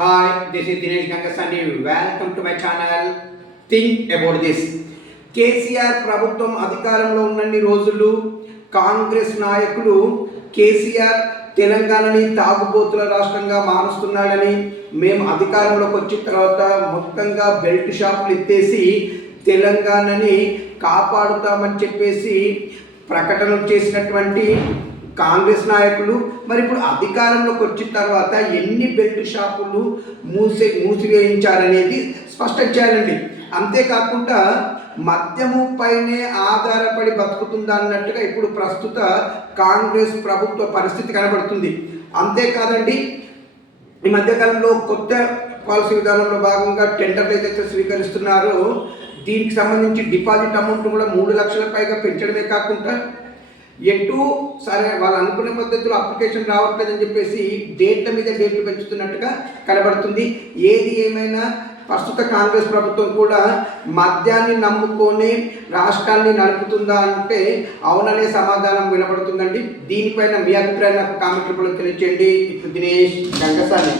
Hi, this is Dinesh Gangasani. Welcome to my channel. Think about this. KCR ప్రభుత్వం అధికారంలో ఉన్నన్ని రోజులు కాంగ్రెస్ నాయకులు కేసీఆర్ తెలంగాణని తాగుబోతుల రాష్ట్రంగా మారుస్తున్నాడని, మేము అధికారంలోకి వచ్చిన తర్వాత మొత్తంగా బెల్ట్ షాపులు ఎత్తేసి తెలంగాణని కాపాడుతామని చెప్పేసి ప్రకటనలు చేసినటువంటి కాంగ్రెస్ నాయకులు మరి ఇప్పుడు అధికారంలోకి వచ్చిన తర్వాత ఎన్ని బెల్ట్ షాపులు మూసివేయించారనేది స్పష్టం చేయాలండి. అంతేకాకుండా మద్యము పైనే ఆధారపడి బతుకుతుందా అన్నట్టుగా ఇప్పుడు ప్రస్తుత కాంగ్రెస్ ప్రభుత్వ పరిస్థితి కనబడుతుంది. అంతేకాదండి, ఈ మధ్యకాలంలో కొత్త పాలసీ విధానంలో భాగంగా టెండర్లు ఏదైతే స్వీకరిస్తున్నారో దీనికి సంబంధించి డిపాజిట్ అమౌంట్ కూడా 3 లక్షల పైగా పెంచడమే కాకుండా ఎటు సరే వాళ్ళు అనుకునే పద్ధతిలో అప్లికేషన్ రావట్లేదని చెప్పేసి డేట్ల మీద డేట్లు పెంచుతున్నట్టుగా కనబడుతుంది. ఏది ఏమైనా ప్రస్తుత కాంగ్రెస్ ప్రభుత్వం కూడా మద్యాన్ని నమ్ముకొని రాష్ట్రాన్ని నడుపుతుందా అంటే అవుననే సమాధానం వినపడుతుందండి. దీనిపైన మీ అభిప్రాయం నాకు కామెంట్ రూపంలో తెలియజేయండి. ఇప్పుడు దినేష్ గంగసాని.